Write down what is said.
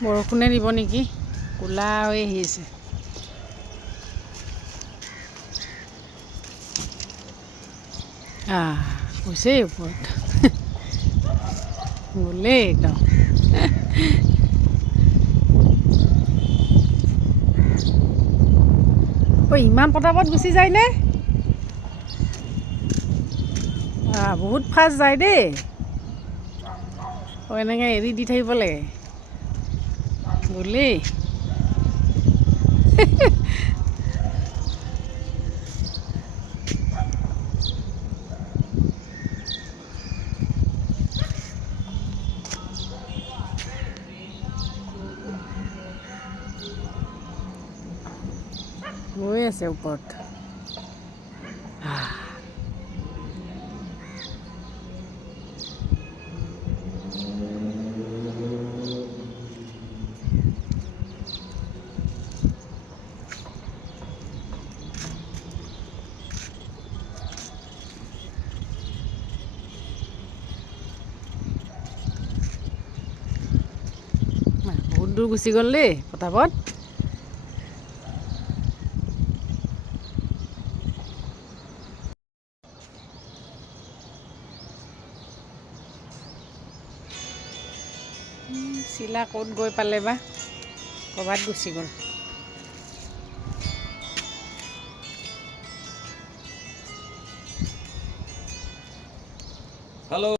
বৰষুণে দিব নেকি, ক'লা হৈ আহিছে। হৈছেই ওপৰত গ'লেই একদম। ইমান পটাপট গুচি যায়নে? বহুত ফাষ্ট যায় দেই। এনেকৈ এৰি দি থাকিব লাগে। গ'লেই। গৈ আছে ওপৰত। বহুত দূৰ গুচি গ'ল দেই পটাপট। চিলা ক'ত গৈ পালে বা, ক'ৰবাত গুচি গ'ল। হেল্ল'।